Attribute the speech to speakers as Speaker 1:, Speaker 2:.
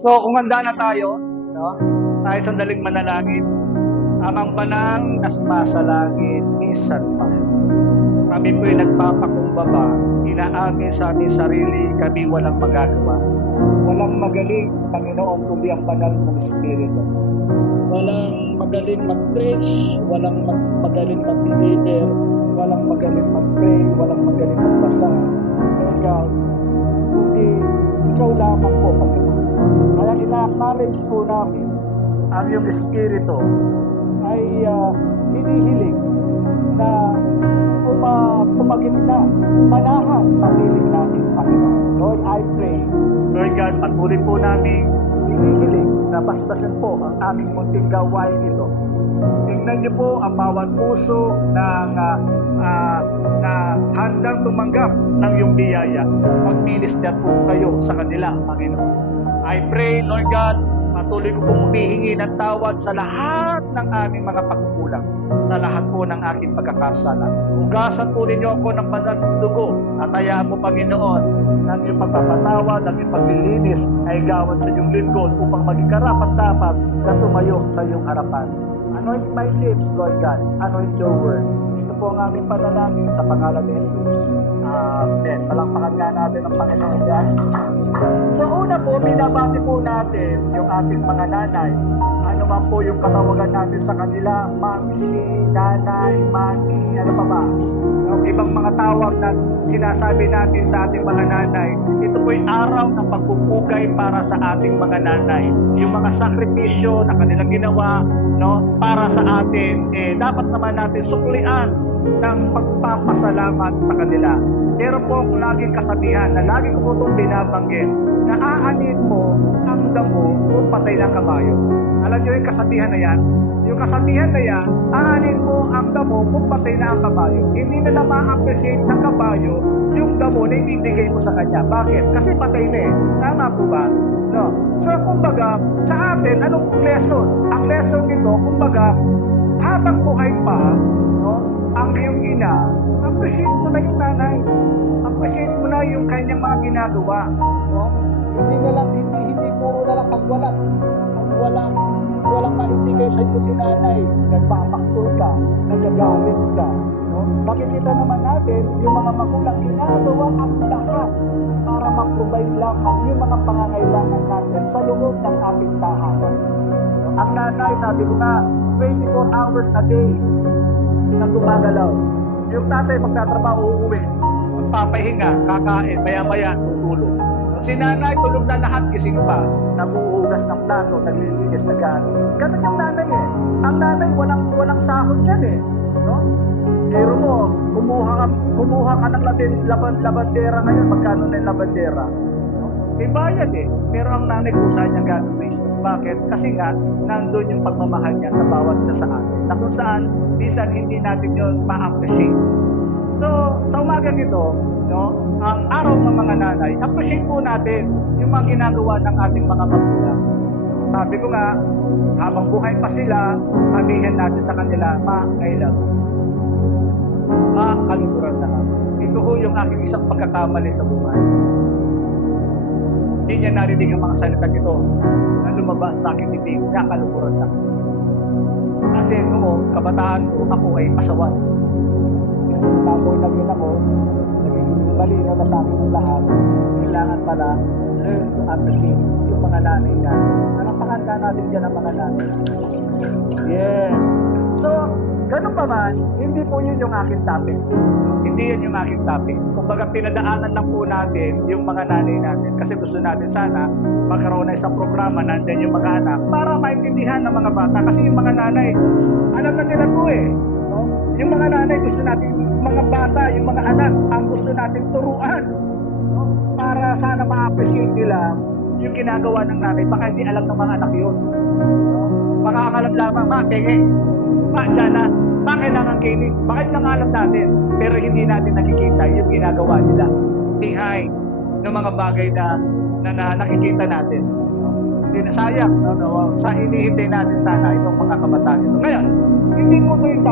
Speaker 1: So, kung handa na tayo, no? tayo sandaling manalangin, amang banang nasma sa langit, minsan pa. Kami po'y nagpapakumbaba, inaamin sa aming sarili, kami walang magagawa. Walang magaling, Panginoon, kundi ang banal mong Espiritu. Walang magaling mag-preach, walang mag- magaling mag-deliver, walang magaling mag-pray, walang magaling magbasa. Lord ikaw lamang po, Panginoon. Kaya ina-acknowledge po namin ang iyong Espiritu ay uh, hinihiling na puma, pumagitna, manahan sa piling natin, Panginoon. Lord, I pray, Lord God, patuloy po namin hinihiling na basbasan po ang aming munting gawain ito. Tingnan niyo po ang bawat puso ng ah, ah, na handang tumanggap ng iyong biyaya. Mag-minister po kayo sa kanila, Panginoon. I pray, Lord God, patuloy ko pong humihingi ng tawad sa lahat ng aming mga pagkukulang, sa lahat po ng aking pagkakasala. Hugasan po ninyo ako ng banal dugo at hayaan mo, Panginoon, ng iyong pagpapatawad, ng iyong paglilinis ay gawan sa iyong lingkod upang maging karapat dapat na tumayo sa iyong harapan. Anoint my lips, Lord God. Anoint your word. Po ang aming panalangin sa pangalan ni Jesus. Amen. Palakpakan nga natin ang Panginoon God. So una po, binabati po natin yung ating mga nanay. Ano man po yung katawagan natin sa kanila, mami, nanay, mami, ano pa ba? Yung ibang mga tawag na sinasabi natin sa ating mga nanay, ito po yung araw ng pagpupugay para sa ating mga nanay. Yung mga sakripisyo na kanilang ginawa no, para sa atin, eh, dapat naman natin suklian ng pagpapasalamat sa kanila. Meron po akong laging kasabihan na lagi ko po itong binabanggit na aanin mo ang damo kung patay ng kabayo. Alam niyo yung kasabihan na yan? Yung kasabihan na yan, aanin mo ang damo kung patay na ang kabayo. Hindi na na ma-appreciate ng kabayo yung damo na ibibigay mo sa kanya. Bakit? Kasi patay na eh. Tama po ba? No. So, kumbaga, sa atin, anong lesson? Ang lesson nito, kumbaga, habang buhay pa, no, ang iyong ina, appreciate mo na yung nanay. Appreciate mo na yung kanyang mga ginagawa. No? Hindi na lang, hindi, hindi puro na lang pagwalat. Pag walang, maibigay sa iyo si nanay, nagpapaktul ka, nagagalit ka. No? Makikita naman natin yung mga magulang ginagawa ang lahat para mag-provide lamang yung mga pangangailangan natin sa loob ng ating tahanan. Ang nanay, sabi ko nga, 24 hours a day na gumagalaw. Yung tatay magtatrabaho, uuwi. Magpapahinga, kakain, maya-maya, tutulog. Si nanay, tulog na lahat, gising pa. Naguhugas ng plato, naglilinis na gano'n. Ganun yung nanay eh. Ang nanay, walang, walang sahod dyan eh. No? Pero mo, kumuha ka, kumuha ka ng labin, laban, labandera ngayon, magkano na yung labandera? No? May bayad eh. Pero ang nanay, kusa niya gagawin. Bakit? Kasi nga, nandun yung pagmamahal niya sa bawat isa sa atin. Na kung saan, minsan hindi natin yun ma-appreciate. So, sa umaga nito, no, ang araw ng mga nanay, appreciate po natin yung mga ginagawa ng ating mga magulang. Sabi ko nga, habang buhay pa sila, sabihin natin sa kanila, Ma, I love you. Ma, kalukuran na ako. Ito ho yung aking isang pagkakamali sa buhay. Hindi niya narinig ang mga salita ito na lumabas sa aking bibig na kalukuran na. Kasi noong kabataan ko, ako ay pasawan. Bago naging ako, naging malinaw na sa akin ang lahat. Kailangan pala learn to appreciate yung mga nanay natin. Nalapakan ka natin dyan ang mga nanay. Yes. So, ganun pa man, hindi po yun yung aking topic. Hindi yan yung aking topic. Kumbaga, pinadaanan lang po natin yung mga nanay natin. Kasi gusto natin sana magkaroon na isang programa, nandyan yung mga anak, para maintindihan ng mga bata. Kasi yung mga nanay, alam na nila to eh. No? Yung mga nanay, gusto natin, mga bata, yung mga anak, ang gusto natin turuan. No? Para sana ma-appreciate nila yung ginagawa ng nanay. Baka hindi alam ng mga anak yun. No? Baka ang alam lamang, ma, penge, ma, dyan na, ma, kailangan kainin. Baka yun lang alam natin. Pero hindi natin nakikita yung ginagawa nila. Behind ng mga bagay na, na, na nakikita natin. Hindi na sayang. No? No? Sa inihintay natin sana itong mga kabataan ito. Ngayon, hindi po ito yung